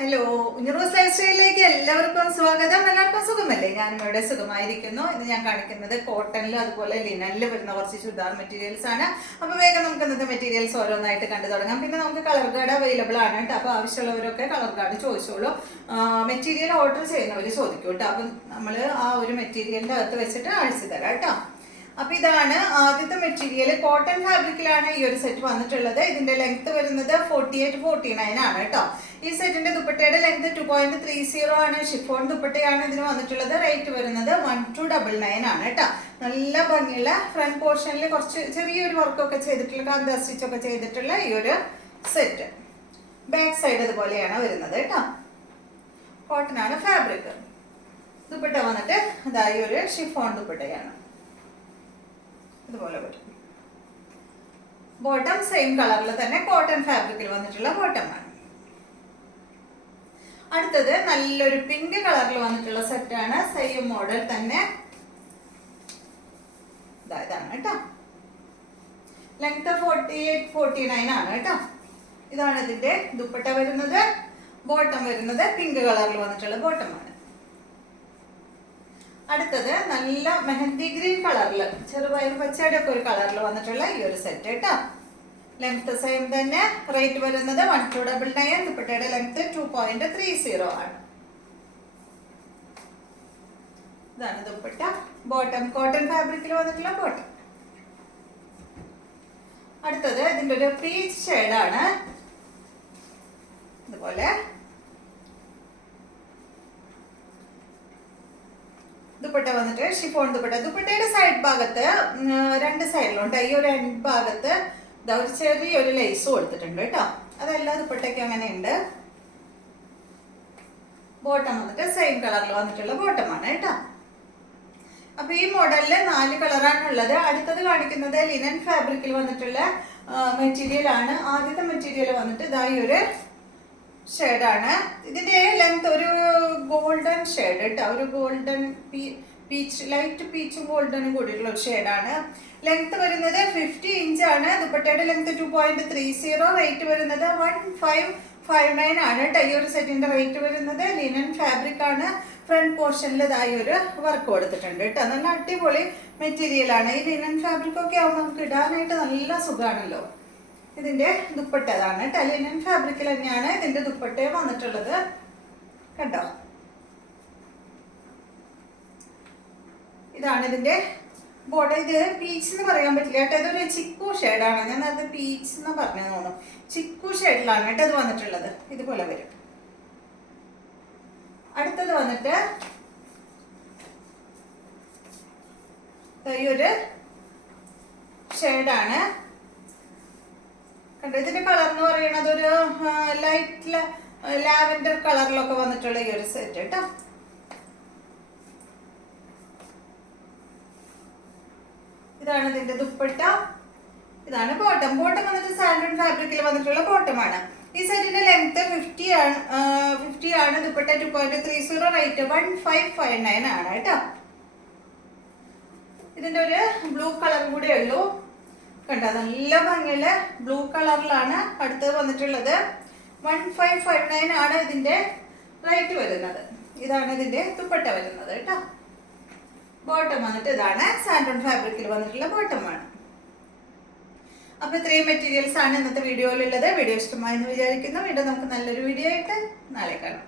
Hello, ഉഞ്ഞറോസ് life സ്റ്റൈലിലേക്ക് എല്ലാവർക്കും സ്വാഗതം. എല്ലാവർക്കും സുഖമല്ലേ? ഞാനും ഇവിടെ സുഖമായിരിക്കുന്നു. ഇന്ന് ഞാൻ കാണിക്കുന്നത് കോട്ടണിലും അതുപോലെ ലിനനിലും വരുന്ന കുറച്ച് ചുരിദാർ മെറ്റീരിയൽസ് ആണ്. അപ്പോൾ വേഗം നമുക്ക് ഇന്നത്തെ മെറ്റീരിയൽസ് ഓരോന്നായിട്ട് കണ്ടു തുടങ്ങാം. പിന്നെ നമുക്ക് കളർ ഗാർഡ് അവൈലബിൾ ആണ് കേട്ടോ. അപ്പോൾ ആവശ്യമുള്ളവരൊക്കെ കളർ ഗാർഡ് ചോദിച്ചോളൂ. മെറ്റീരിയൽ ഓർഡർ ചെയ്യുന്നവർ ചോദിക്കും കേട്ടോ. അപ്പം നമ്മൾ ആ ഒരു മെറ്റീരിയലിൻ്റെ അകത്ത് വെച്ചിട്ട് അഴിച്ചു തരാം കേട്ടോ. അപ്പൊ ഇതാണ് ആദ്യത്തെ മെറ്റീരിയൽ. കോട്ടൺ ഫാബ്രിക്കിലാണ് ഈ ഒരു സെറ്റ് വന്നിട്ടുള്ളത്. ഇതിന്റെ ലെങ്ത് വരുന്നത് 48-49 ആണ് കേട്ടോ. ഈ സെറ്റിന്റെ ദുപ്പട്ടയുടെ ലെങ്ത് 2.30 ആണ്. ഷിഫോൺ ദുപ്പട്ടയാണ് ഇതിന് വന്നിട്ടുള്ളത്. റേറ്റ് വരുന്നത് 1299 ആണ് കേട്ടോ. നല്ല ഭംഗിയുള്ള ഫ്രണ്ട് പോർഷനിൽ കുറച്ച് ചെറിയൊരു വർക്കൊക്കെ ചെയ്തിട്ടുള്ള കാന്ത സ്റ്റിച്ച് ഒക്കെ ചെയ്തിട്ടുള്ള ഈ ഒരു സെറ്റ്. ബാക്ക് സൈഡ് അതുപോലെയാണ് വരുന്നത് കേട്ടോ. കോട്ടൺ ആണ് ഫാബ്രിക്. ദുപ്പട്ട വന്നിട്ട് ഇതായി ഒരു ഷിഫോൺ ദുപ്പട്ടയാണ്. ഇതുപോലെ വരും. ബോട്ടം സെയിം കളറിൽ തന്നെ കോട്ടൺ ഫാബ്രിക്കിൽ വന്നിട്ടുള്ള ബോട്ടമാണ്. അടുത്തത് നല്ലൊരു പിങ്ക് കളറിൽ വന്നിട്ടുള്ള സെറ്റാണ്. സെയിം മോഡൽ തന്നെ. ഇതാണ് കേട്ടോ. ലെങ്ത് 48-49 ആണ് കേട്ടോ. ഇതാണ് ഇതിന്റെ ദുപ്പട്ട വരുന്നത്. ബോട്ടം വരുന്നത് പിങ്ക് കളറിൽ വന്നിട്ടുള്ള ബോട്ടമാണ്. അടുത്തത് നല്ല മെഹന്തി ഗ്രീൻ കളറിൽ ചെറുപയർ പച്ചയുടെ ഒക്കെ ഒരു കളറിൽ വന്നിട്ടുള്ള ഈ ഒരു സെറ്റ് കേട്ടോ. ലെങ്ത് സെയിം തന്നെ. റേറ്റ് വരുന്നത് 1299. ദുപ്പട്ടയുടെ ലെങ്ത് 2.30 ആണ്. ഇതാണ് ദുപ്പട്ട. ബോട്ടം കോട്ടൺ ഫാബ്രിക്കിൽ വന്നിട്ടുള്ള ബോട്ടം. അടുത്തത് ഇതിന്റെ ഒരു പീച്ച് ഷെയ്ഡാണ്. ഇതുപോലെ ദുപ്പട്ട വന്നിട്ട് ഷിഫോൺ ദുപ്പട്ട. ദുപ്പട്ടയുടെ സൈഡ് ഭാഗത്ത് രണ്ട് സൈഡിലുണ്ട്. ഈ ഒരു എൻഡ് ഭാഗത്ത് ഒരു ചെറിയൊരു ലേസ് കൊടുത്തിട്ടുണ്ട് കേട്ടോ. അതെല്ലാ ദുപ്പട്ടയ്ക്കും അങ്ങനെ ഉണ്ട്. ബോട്ടം വന്നിട്ട് സെയിം കളറിൽ വന്നിട്ടുള്ള ബോട്ടമാണ് കേട്ടോ. അപ്പൊ ഈ മോഡലില് 4 കളറാണ് ഉള്ളത്. അടുത്തത് കാണിക്കുന്നത് ലിനൻ ഫാബ്രിക്കിൽ വന്നിട്ടുള്ള മെറ്റീരിയൽ ആണ്. ആദ്യത്തെ മെറ്റീരിയൽ വന്നിട്ട് ഇതായി ഒരു ഷെയ്ഡാണ്. ഇതിന്റെ ലെങ്ത് ഒരു ഗോൾഡൻ ഷെയ്ഡ് കേട്ടോ. ഒരു ഗോൾഡൻ പീച്ച്, ലൈറ്റ് പീച്ചും ഗോൾഡനും കൂടിയിട്ടുള്ള ഒരു ഷെയ്ഡാണ്. ലെങ്ത് വരുന്നത് 50 ഇഞ്ചാണ്. ദുപ്പട്ടയുടെ ലെങ്ത് 2.30. റേറ്റ് വരുന്നത് 1559 ആണ് കേട്ടോ. ഈ ഒരു സെറ്റിന്റെ റേറ്റ് വരുന്നത്. ലിനൻ ഫാബ്രിക് ആണ്. ഫ്രണ്ട് പോർഷനിൽ ഇതായി ഒരു വർക്ക് കൊടുത്തിട്ടുണ്ട് കേട്ടോ. നല്ല അടിപൊളി മെറ്റീരിയൽ ആണ്. ഈ ലിനൻ ഫാബ്രിക് ഒക്കെ ആവുമ്പോൾ നമുക്ക് ഇടാനായിട്ട് നല്ല സുഖമാണല്ലോ. ഇതിന്റെ ദുപ്പട്ട അതാണ് കേട്ടോ. ലിനൻ ഫാബ്രിക്കിൽ തന്നെയാണ് ഇതിന്റെ ദുപ്പട്ട വന്നിട്ടുള്ളത് കേട്ടോ. ഇതാണ് ഇതിന്റെ ബോർഡർ. ഇത് പീച്ച് എന്ന് പറയാൻ പറ്റില്ല കേട്ടോ. ഇതൊരു ചിക്കു ഷെയ്ഡാണ്. ഞാൻ അത് പീച്ച് എന്ന് പറഞ്ഞു തോന്നുന്നു. ചിക്കു ഷെയ്ഡിലാണ് കേട്ടോ ഇത് വന്നിട്ടുള്ളത്. ഇതുപോലെ വരും. അടുത്തത് വന്നിട്ട് ഈ ഒരു ഷെയ്ഡാണ്. ഇതിന്റെ കളർ എന്ന് പറയുന്നത് ഒരു ലൈറ്റ് ലാവൻഡർ കളറിലൊക്കെ വന്നിട്ടുള്ള ഈ ഒരു സെറ്റ് കേട്ടോ. ഇതാണ് ഇതിന്റെ ദുപ്പട്ട. ഇതാണ് ബോട്ടം. ബോട്ടം വന്നിട്ട് സാൻഡൺ ഫാബ്രിക്കിൽ വന്നിട്ടുള്ള ബോട്ടമാണ്. ഈ സെറ്റിന്റെ ലെങ്ത് 50 ആണ്. ദുപ്പട്ട 2.30. റേറ്റ് 1559 ആണ് കേട്ടോ. ഇതിന്റെ ഒരു ബ്ലൂ കളർ കൂടെ ഉള്ളൂ കണ്ടോ. നല്ല ഭംഗിയുള്ള ബ്ലൂ കളറിലാണ് അടുത്തത് വന്നിട്ടുള്ളത്. 1559 ആണ് ഇതിന്റെ റേറ്റ് വരുന്നത്. ഇതാണ് ഇതിന്റെ ദുപ്പട്ട വരുന്നത് കേട്ടോ. ബോട്ടം വന്നിട്ട് ഇതാണ് സാൻഡൺ ഫാബ്രിക്കിൽ വന്നിട്ടുള്ള ബോട്ടമാണ്. അപ്പൊ ഇത്രയും മെറ്റീരിയൽസ് ആണ് ഇന്നത്തെ വീഡിയോയിലുള്ളത്. വീഡിയോ ഇഷ്ടമായെന്ന് വിചാരിക്കുന്നു. വീണ്ടും നമുക്ക് നല്ലൊരു വീഡിയോ ആയിട്ട് നാളെ കാണാം.